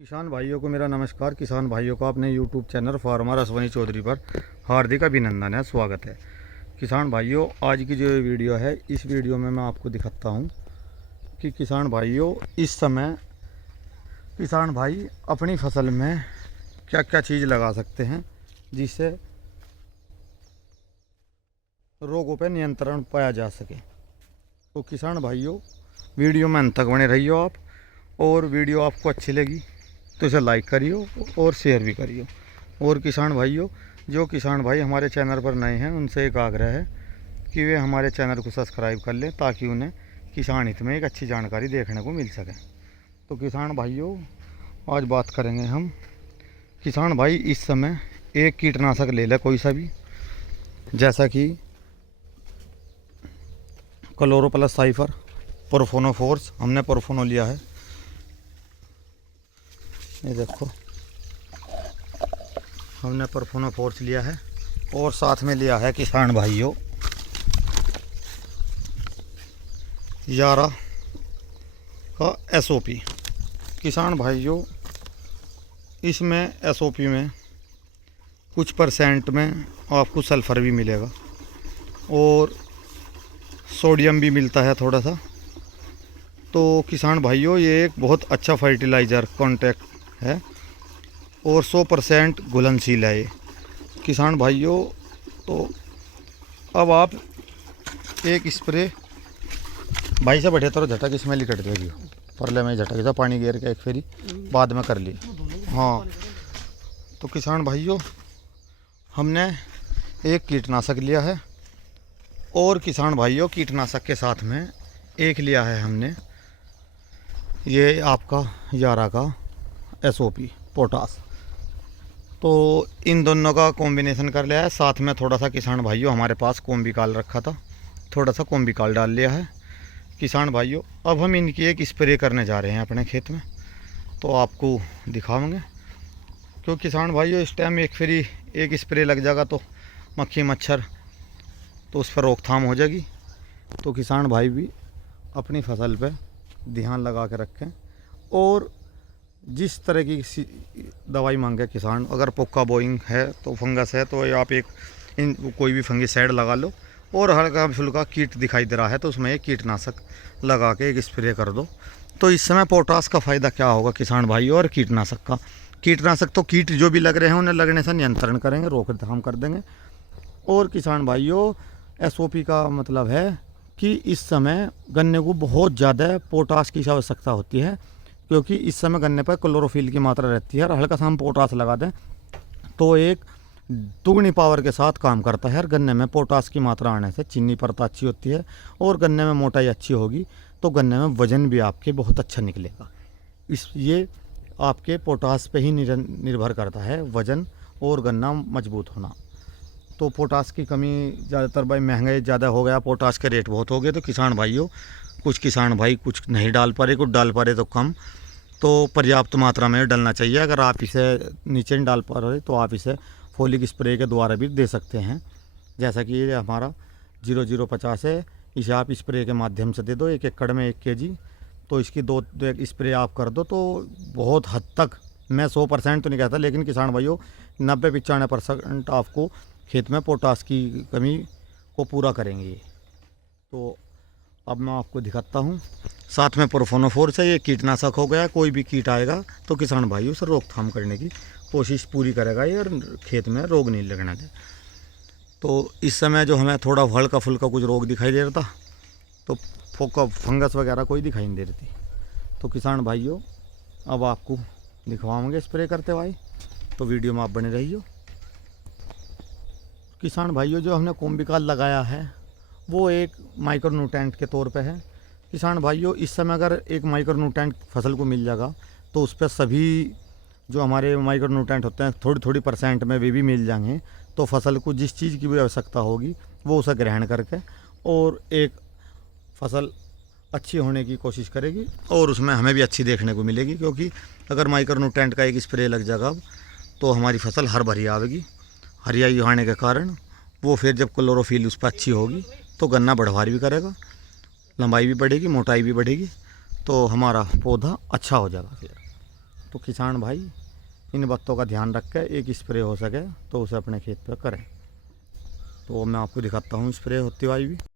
किसान भाइयों को मेरा नमस्कार। किसान भाइयों को अपने YouTube channel farmer Ashwani Chaudhary पर हार्दिक अभिनंदन है, स्वागत है। किसान भाइयों, आज की जो वीडियो है, इस वीडियो में मैं आपको दिखाता हूं कि किसान भाइयों इस समय किसान भाई अपनी फसल में क्या क्या चीज़ लगा सकते हैं जिससे रोगों पर नियंत्रण पाया जा सके। तो किसान भाइयों, वीडियो में अंत तक बने रहियो आप, और वीडियो आपको अच्छी लगी तो इसे लाइक करियो और शेयर भी करियो। और किसान भाइयों, जो किसान भाई हमारे चैनल पर नए हैं उनसे एक आग्रह है कि वे हमारे चैनल को सब्सक्राइब कर लें ताकि उन्हें किसान हित में एक अच्छी जानकारी देखने को मिल सके। तो किसान भाइयों, आज बात करेंगे हम। किसान भाई इस समय एक कीटनाशक ले लें कोई सा भी, जैसा कि क्लोरोप्लस साइफर, प्रोफेनोफोर्स। हमने प्रोफेनो लिया है, ये देखो हमने प्रोफेनोफोर्स लिया है, और साथ में लिया है किसान भाइयों 11 का SOP। किसान भाइयों, इसमें SOP में कुछ % में आपको सल्फ़र भी मिलेगा और सोडियम भी मिलता है थोड़ा सा। तो किसान भाइयों, ये एक बहुत अच्छा फर्टिलाइज़र कॉन्टैक्ट है और 100% घुलनशील है ये। किसान भाइयों, तो अब आप एक स्प्रे भाई से बैठे तो झटक इसमें लिकट देगी, परले में झटक ऐसा पानी गिर के एक फेरी बाद में कर ली। हाँ, तो किसान भाइयों, हमने एक कीटनाशक लिया है, और किसान भाइयों कीटनाशक के साथ में एक लिया है हमने ये आपका 11 का SOP पोटास। तो इन दोनों का कॉम्बिनेशन कर लिया है। साथ में थोड़ा सा किसान भाइयों हमारे पास कोम्बिकाल रखा था, थोड़ा सा कोम्बिकाल डाल लिया है। किसान भाइयों, अब हम इनकी एक स्प्रे करने जा रहे हैं अपने खेत में, तो आपको दिखाएंगे। क्योंकि किसान भाइयों, इस टाइम एक फेरी एक स्प्रे लग जाएगा तो मक्खी मच्छर तो उस पर रोकथाम हो जाएगी। तो किसान भाई भी अपनी फसल पे ध्यान लगा के रखें, और जिस तरह की दवाई मांगे किसान, अगर पोका बोइंग है तो फंगस है तो आप एक कोई भी फंगिसाइड लगा लो, और हल्का फुल्का कीट दिखाई दे रहा है तो उसमें एक कीटनाशक लगा के एक स्प्रे कर दो। तो इस समय पोटास का फ़ायदा क्या होगा किसान भाई, और कीटनाशक तो कीट जो भी लग रहे हैं उन्हें लगने से नियंत्रण करेंगे, रोकथाम कर देंगे। और किसान भाइयों, SOP का मतलब है कि इस समय गन्ने को बहुत ज़्यादा पोटास की आवश्यकता होती है, क्योंकि इस समय गन्ने पर क्लोरोफिल की मात्रा रहती है, और हल्का सा हम पोटास लगा दें तो एक दुगनी पावर के साथ काम करता है। और गन्ने में पोटास की मात्रा आने से चीनी परत अच्छी होती है, और गन्ने में मोटाई अच्छी होगी तो गन्ने में वज़न भी आपके बहुत अच्छा निकलेगा। ये आपके पोटास पे ही निर्भर करता है, वज़न और गन्ना मजबूत होना। तो पोटास की कमी ज़्यादातर भाई, महंगाई ज़्यादा हो गया, पोटास के रेट बहुत हो गए, तो किसान भाइयों कुछ किसान भाई कुछ नहीं डाल पा रहे, कुछ डाल पा रहे तो कम। तो पर्याप्त मात्रा में डालना चाहिए। अगर आप इसे नीचे नहीं डाल पा रहे तो आप इसे फोलिक स्प्रे के द्वारा भी दे सकते हैं, जैसा कि ये हमारा 0050 है। इसे आप स्प्रे के माध्यम से दे दो, 1 एकड़ में 1 kg। तो इसकी दो स्प्रे आप कर दो तो बहुत हद तक, मैं 100% तो नहीं कहता, लेकिन किसान भाइयों 90-95% आपको खेत में पोटास की कमी को पूरा करेंगे। तो अब मैं आपको दिखाता हूँ। साथ में प्रोफेनोफोर्स है, ये कीटनाशक हो गया। कोई भी कीट आएगा तो किसान भाइयों से रोकथाम करने की कोशिश पूरी करेगा ये, और खेत में रोग नहीं लगने दे। तो इस समय जो हमें थोड़ा हल्का फुल्का कुछ रोग दिखाई दे रहा था, तो फोका फंगस वगैरह कोई दिखाई नहीं दे रही थी। तो किसान भाइयों, अब आपको दिखवाएंगे स्प्रे करते हुए, तो वीडियो में आप बने रहिए। किसान भाइयों, जो हमने कोम्बिकाल लगाया है वो एक माइक्रोन्यूट्रेंट के तौर पे है। किसान भाइयों, इस समय अगर एक माइक्रोन्यूट्रेंट फसल को मिल जाएगा तो उस पर सभी जो हमारे माइक्रोन्यूट्रेंट होते हैं थोड़ी थोड़ी % में वे भी मिल जाएंगे। तो फसल को जिस चीज़ की भी आवश्यकता होगी वो उसे ग्रहण करके और एक फसल अच्छी होने की कोशिश करेगी, और उसमें हमें भी अच्छी देखने को मिलेगी। क्योंकि अगर माइक्रोन्यूट्रेंट का एक स्प्रे लग जाएगा तो हमारी फसल हर भरी आएगी। हरियाई आने के कारण वो फिर जब क्लोरोफिल उस पर अच्छी होगी तो गन्ना बढ़वार भी करेगा, लंबाई भी बढ़ेगी, मोटाई भी बढ़ेगी, तो हमारा पौधा अच्छा हो जाएगा फिर। तो किसान भाई इन बातों का ध्यान रख के एक स्प्रे हो सके तो उसे अपने खेत पर करें। तो मैं आपको दिखाता हूँ स्प्रे होती हुई भी।